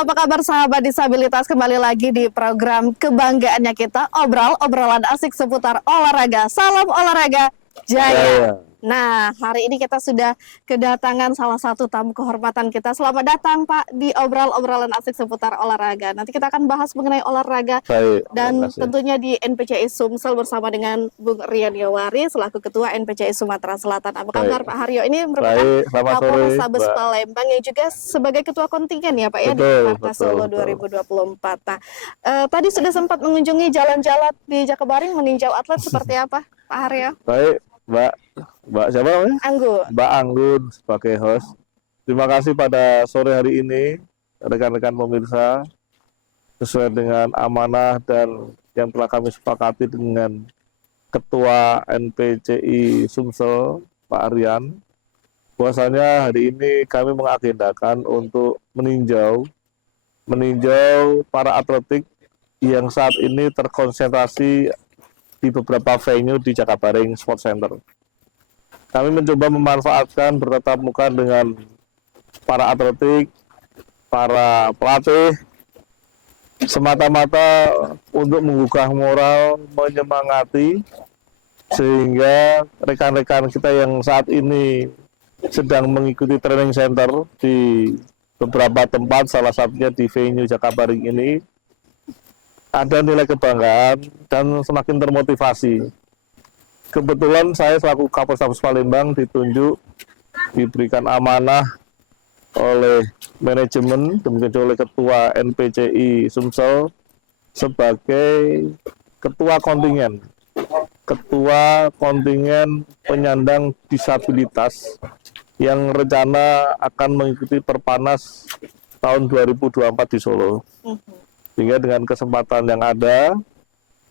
Halo, apa kabar sahabat disabilitas? Kembali lagi di program kebanggaannya kita, obrolan asik seputar olahraga. Salam olahraga jaya. Nah, hari ini kita sudah kedatangan salah satu tamu kehormatan kita. Selamat datang Pak di obrolan asik seputar olahraga. Nanti kita akan bahas mengenai olahraga dan tentunya di NPCI Sumsel bersama dengan Bung Rian Yawari selaku Ketua NPCI Sumatera Selatan. Apa kabar Pak Haryo? Ini merupakan Kapolrestabes Palembang yang juga sebagai Ketua Kontingen ya Pak ya di Jakarta Solo 2024. Nah, tadi sudah sempat mengunjungi jalan-jalan di Jakabaring meninjau atlet seperti apa Pak Haryo? Baik, Mbak siapa namanya? Anggun. Mbak Anggun sebagai host. Terima kasih pada sore hari ini rekan-rekan pemirsa, sesuai dengan amanah dan yang telah kami sepakati dengan Ketua NPCI Sumsel Pak Aryan. Bahwasanya hari ini kami mengagendakan untuk meninjau para atletik yang saat ini terkonsentrasi di beberapa venue di Jakabaring Sport Center. Kami mencoba memanfaatkan bertatap muka dengan para atletik, para pelatih, semata-mata untuk menggugah moral, menyemangati, sehingga rekan-rekan kita yang saat ini sedang mengikuti training center di beberapa tempat, salah satunya di venue Jakabaring ini, ada nilai kebanggaan dan semakin termotivasi. Kebetulan saya selaku Kapolrestabes Palembang ditunjuk, diberikan amanah oleh manajemen, demikian oleh Ketua NPCI Sumsel sebagai Ketua Kontingen penyandang disabilitas yang rencana akan mengikuti Perpanas tahun 2024 di Solo. Sehingga dengan kesempatan yang ada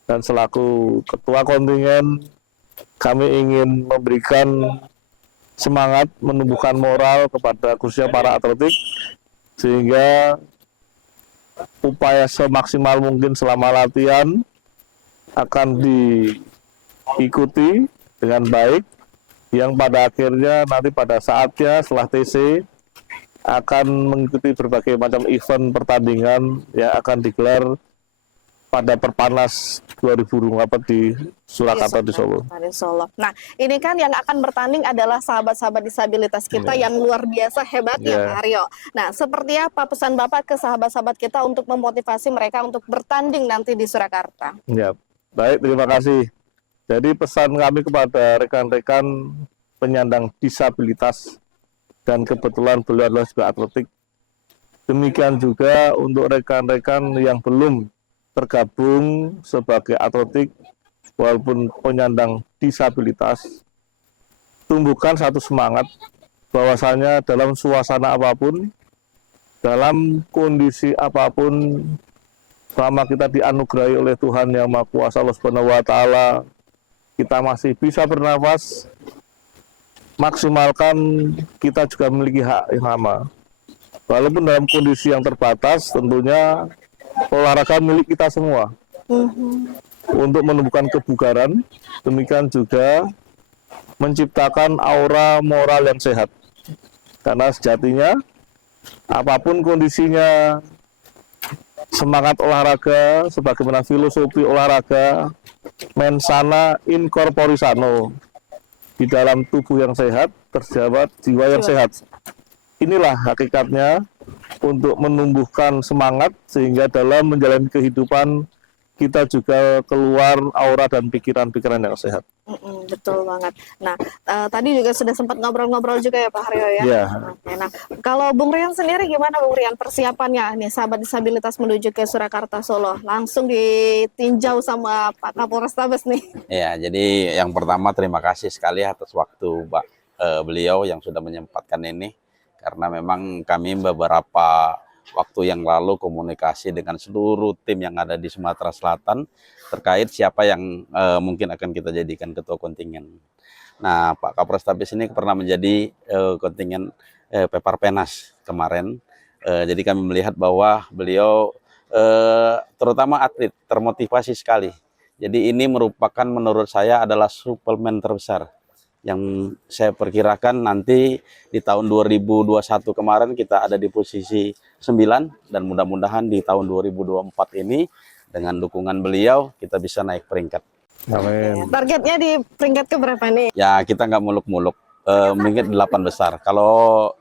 dan selaku ketua kontingen, kami ingin memberikan semangat, menumbuhkan moral kepada khususnya para atletik, sehingga upaya semaksimal mungkin selama latihan akan diikuti dengan baik, yang pada akhirnya nanti pada saatnya setelah TC akan mengikuti berbagai macam event pertandingan yang akan digelar pada Perpanas 2024 di Surakarta di Solo. Nah, ini kan yang akan bertanding adalah sahabat-sahabat disabilitas kita yang luar biasa hebatnya Pak Haryo. Nah, seperti apa pesan Bapak ke sahabat-sahabat kita untuk memotivasi mereka untuk bertanding nanti di Surakarta? Ya, baik, terima kasih. Jadi pesan kami kepada rekan-rekan penyandang disabilitas, dan kebetulan beliau adalah juga atletik. Demikian juga untuk rekan-rekan yang belum tergabung sebagai atletik walaupun penyandang disabilitas, tumbuhkan satu semangat bahwasanya dalam suasana apapun, dalam kondisi apapun, selama kita dianugerahi oleh Tuhan Yang Maha Kuasa Allah Subhanahu wa Ta'ala, kita masih bisa bernafas, maksimalkan kita juga memiliki hak yang sama. Walaupun dalam kondisi yang terbatas, tentunya olahraga milik kita semua. Untuk menumbuhkan kebugaran, demikian juga menciptakan aura moral yang sehat. Karena sejatinya, apapun kondisinya, semangat olahraga, sebagaimana filosofi olahraga, mens sana in corpore sano. Di dalam tubuh yang sehat, terdapat jiwa yang sehat. Inilah hakikatnya untuk menumbuhkan semangat, sehingga dalam menjalani kehidupan, kita juga keluar aura dan pikiran-pikiran yang sehat. Betul banget. Nah, tadi juga sudah sempat ngobrol-ngobrol juga ya Pak Haryo ya? Iya. Oke, nah, kalau Bung Rian sendiri gimana Bung Rian persiapannya nih sahabat disabilitas menuju ke Surakarta Solo? Langsung ditinjau sama Pak Kapolrestabes nih. Ya, jadi yang pertama terima kasih sekali atas waktu beliau yang sudah menyempatkan ini, karena memang kami beberapa waktu yang lalu komunikasi dengan seluruh tim yang ada di Sumatera Selatan terkait siapa yang mungkin akan kita jadikan ketua kontingen. Nah, Pak Kapolrestabes ini pernah menjadi kontingen Peparpenas kemarin. Jadi kami melihat bahwa beliau terutama atlet termotivasi sekali. Jadi ini merupakan menurut saya adalah suplemen terbesar yang saya perkirakan nanti di tahun 2021 kemarin kita ada di posisi dan mudah-mudahan di tahun 2024 ini dengan dukungan beliau kita bisa naik peringkat. Amin. Targetnya di peringkat ke berapa nih? Ya kita nggak muluk-muluk, mungkin 8 besar. Kalau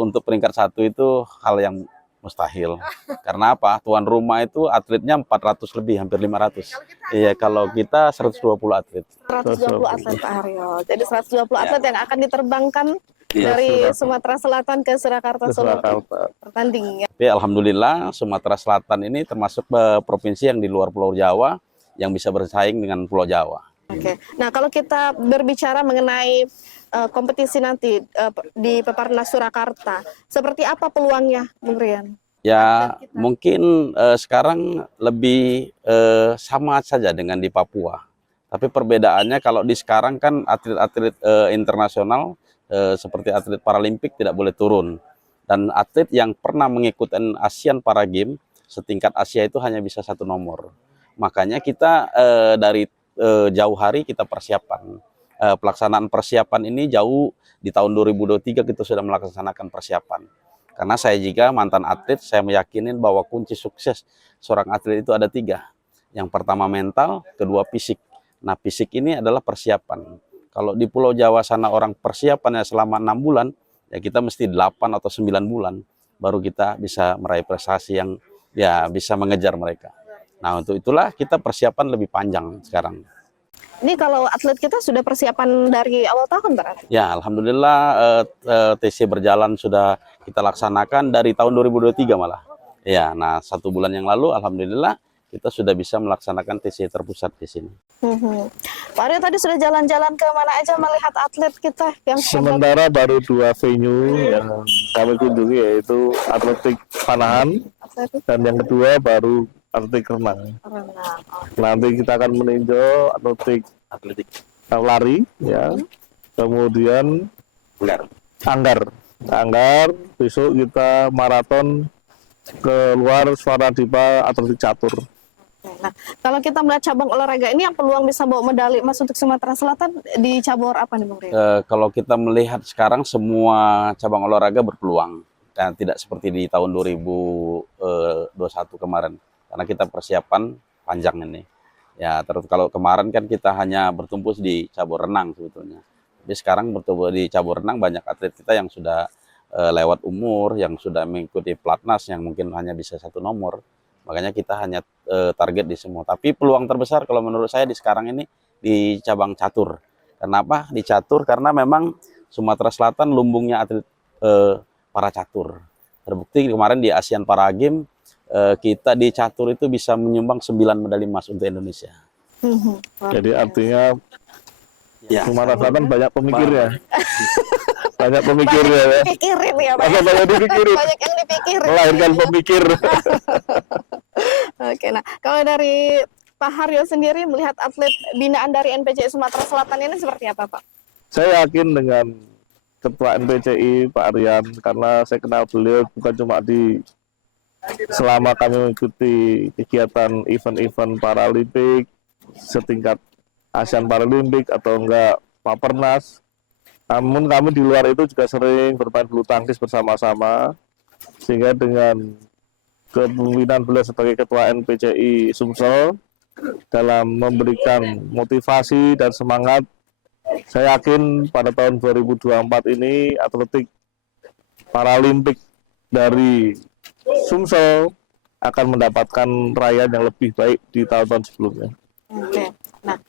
untuk peringkat 1 itu hal yang mustahil. Karena apa? Tuan rumah itu atletnya 400 lebih, hampir 500. Iya, kalau kita 120 atlet. 120 atlet Pak Haryo. Jadi 120 atlet yang akan diterbangkan Iya, dari Sumatera Selatan ke Surakarta Solo Surakarta. pertanding ya. Tapi alhamdulillah Sumatera Selatan ini termasuk provinsi yang di luar Pulau Jawa yang bisa bersaing dengan Pulau Jawa. Oke. Nah, kalau kita berbicara mengenai kompetisi nanti di Peparnas Surakarta, seperti apa peluangnya, Bung Rian? Ya mungkin sekarang lebih sama saja dengan di Papua. Tapi perbedaannya kalau di sekarang kan atlet-atlet internasional seperti atlet Paralimpik tidak boleh turun. Dan atlet yang pernah mengikuti Asian Para Games setingkat Asia itu hanya bisa 1 nomor. Makanya kita dari jauh hari kita persiapan. Pelaksanaan persiapan ini jauh di tahun 2023 kita sudah melaksanakan persiapan. Karena saya juga mantan atlet, saya meyakinin bahwa kunci sukses seorang atlet itu ada 3. Yang pertama mental, kedua fisik. Nah fisik ini adalah persiapan. Kalau di Pulau Jawa sana orang persiapannya selama 6 bulan, ya kita mesti 8 atau 9 bulan baru kita bisa meraih prestasi yang ya bisa mengejar mereka. Nah untuk itulah kita persiapan lebih panjang sekarang. Ini kalau atlet kita sudah persiapan dari awal tahun berarti? Ya alhamdulillah TC berjalan sudah kita laksanakan dari tahun 2023 malah. Ya, nah 1 bulan yang lalu alhamdulillah kita sudah bisa melaksanakan TC terpusat di sini. Pak Aryo tadi sudah jalan-jalan ke mana aja melihat atlet kita yang Sementara baru 2 venue yang kami kunjungi, yaitu atletik panahan dan yang kedua baru atletik renang. Nanti kita akan meninjau atletik lari, ya. Kemudian anggar. Besok kita maraton keluar Swaradipa atletik catur. Nah, kalau kita melihat cabang olahraga ini yang peluang bisa bawa medali emas untuk Sumatera Selatan di cabur apa nih Bung Rio? Kalau kita melihat sekarang semua cabang olahraga berpeluang dan tidak seperti di tahun 2021 kemarin karena kita persiapan panjang ini. Ya, terus kalau kemarin kan kita hanya bertumpu di cabur renang sebetulnya. Jadi sekarang bertumpu di cabur renang banyak atlet kita yang sudah lewat umur, yang sudah mengikuti pelatnas yang mungkin hanya bisa 1 nomor. Makanya kita hanya target di semua. Tapi peluang terbesar kalau menurut saya di sekarang ini di cabang catur. Kenapa? Di catur karena memang Sumatera Selatan lumbungnya atlet para catur. Terbukti kemarin di Asian Para Games kita di catur itu bisa menyumbang 9 medali emas untuk Indonesia. Jadi artinya Sumatera Selatan banyak pemikirnya. Banyak pemikirnya ya. Pikirin ya Pak. Banyak dipikirin. Banyak yang dipikirin. Melahirkan pemikir. Oke, nah kalau dari Pak Haryo sendiri melihat atlet binaan dari NPCI Sumatera Selatan ini seperti apa Pak? Saya yakin dengan Ketua NPCI Pak Aryan, karena saya kenal beliau bukan cuma selama kami mengikuti kegiatan event-event Paralimpik setingkat Asian Paralimpik atau enggak Papernas. Namun kami di luar itu juga sering bermain bulu tangkis bersama-sama, sehingga dengan kepemimpinan beliau sebagai Ketua NPCI Sumsel dalam memberikan motivasi dan semangat, saya yakin pada tahun 2024 ini atletik Paralimpik dari Sumsel akan mendapatkan raihan yang lebih baik di tahun-tahun sebelumnya. Oke. Nah,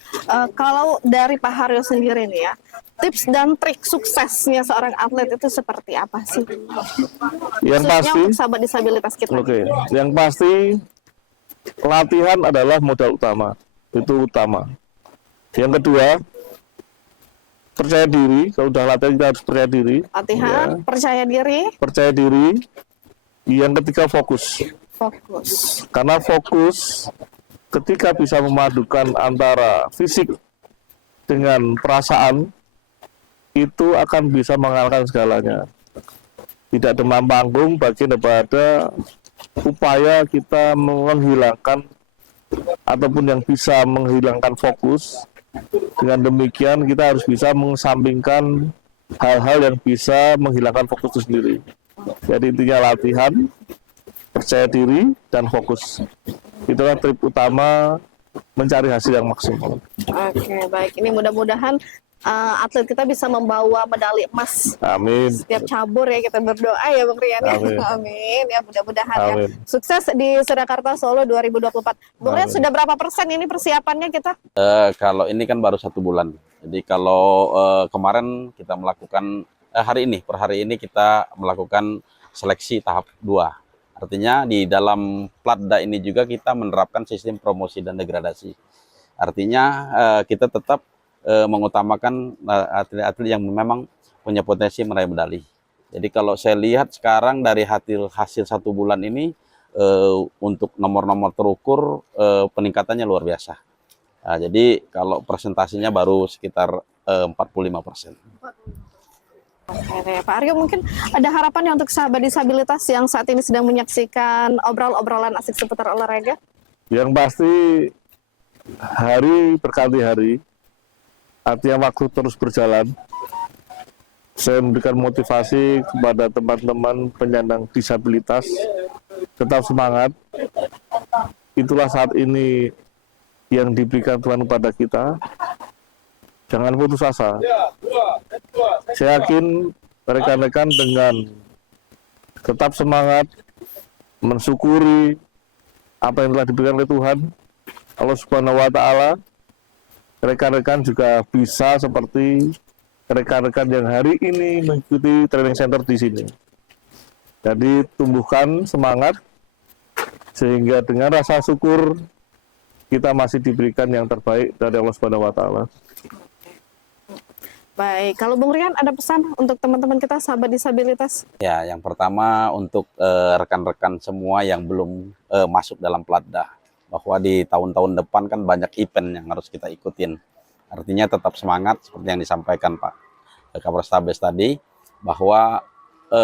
kalau dari Pak Haryo sendiri nih ya, tips dan trik suksesnya seorang atlet itu seperti apa sih? Yang Khususnya pasti, untuk sahabat disabilitas kita. yang pasti latihan adalah modal utama, itu utama. Yang kedua, percaya diri. Kalau udah latihan kita harus percaya diri. Latihan, percaya diri. Percaya diri. Yang ketiga, fokus. Karena fokus ketika bisa memadukan antara fisik dengan perasaan, itu akan bisa mengalahkan segalanya. Tidak demam panggung, bagian daripada upaya kita menghilangkan ataupun yang bisa menghilangkan fokus. Dengan demikian kita harus bisa mengesampingkan hal-hal yang bisa menghilangkan fokus itu sendiri. Jadi intinya latihan, percaya diri, dan fokus. Itulah trik utama mencari hasil yang maksimal. Oke, baik. Ini mudah-mudahan atlet kita bisa membawa medali emas Amin. setiap cabur ya, kita berdoa ya Bung Rian. Amin. Amin. Ya mudah-mudahan ya. Amin. Sukses di Surakarta Solo 2024. Bung Rian, Amin. sudah berapa persen ini persiapannya kita? Kalau ini kan baru 1 bulan. Jadi kalau kemarin kita melakukan per hari ini kita melakukan seleksi tahap 2. Artinya di dalam Platda ini juga kita menerapkan sistem promosi dan degradasi. Artinya kita tetap mengutamakan atlet-atlet yang memang punya potensi meraih medali. Jadi kalau saya lihat sekarang dari hasil 1 bulan ini untuk nomor-nomor terukur peningkatannya luar biasa. Nah, jadi kalau presentasinya baru sekitar 45%. Oke deh, Pak Aryo, mungkin ada harapannya untuk sahabat disabilitas yang saat ini sedang menyaksikan obrolan asik seputar olahraga? Yang pasti hari berganti hari, artinya waktu terus berjalan. Saya memberikan motivasi kepada teman-teman penyandang disabilitas, tetap semangat. Itulah saat ini yang diberikan Tuhan kepada kita. Jangan putus asa. Saya yakin rekan-rekan dengan tetap semangat, mensyukuri apa yang telah diberikan oleh Tuhan, Allah Subhanahu wa Ta'ala, rekan-rekan juga bisa seperti rekan-rekan yang hari ini mengikuti training center di sini. Jadi tumbuhkan semangat sehingga dengan rasa syukur kita masih diberikan yang terbaik dari Allah Subhanahu wa Ta'ala. Baik, kalau Bung Rian ada pesan untuk teman-teman kita sahabat disabilitas? Ya, yang pertama untuk rekan-rekan semua yang belum masuk dalam Platda, bahwa di tahun-tahun depan kan banyak event yang harus kita ikutin. Artinya tetap semangat seperti yang disampaikan Pak Kapolrestabes tadi, bahwa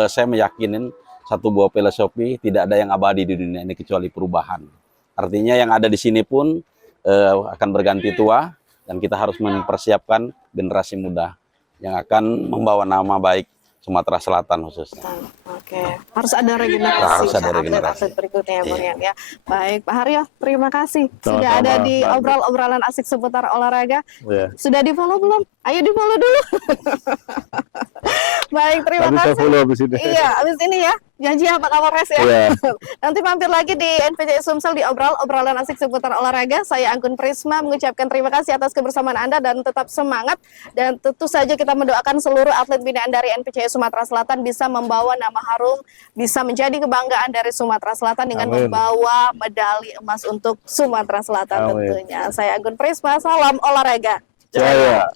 saya meyakinin satu buah filosofi, tidak ada yang abadi di dunia ini kecuali perubahan. Artinya yang ada di sini pun akan berganti tua, dan kita harus mempersiapkan generasi muda yang akan membawa nama baik Sumatera Selatan khususnya. Oke, harus ada regenerasi. Harus ada regenerasi. Atlet berikutnya ya, Bung Iya. Rian ya. Baik, Pak Haryo, terima kasih sudah Sama-sama, ada di Mbak. obrolan asik seputar olahraga. Ya. Sudah di follow belum? Ayo di follow dulu. Baik, terima Nanti saya kasih. follow habis ini. Iya, abis ini ya, janji ya Pak Kapolres ya. Iya. Nanti mampir lagi di NPC Sumsel di obrolan asik seputar olahraga. Saya Anggun Prisma mengucapkan terima kasih atas kebersamaan Anda dan tetap semangat. Dan tentu saja kita mendoakan seluruh atlet binaan dari NPC Sumatera Selatan bisa membawa nama harum, bisa menjadi kebanggaan dari Sumatera Selatan dengan Amin. membawa medali emas untuk Sumatera Selatan Amin. tentunya. Saya Anggun Prisma, salam olahraga. Jaya.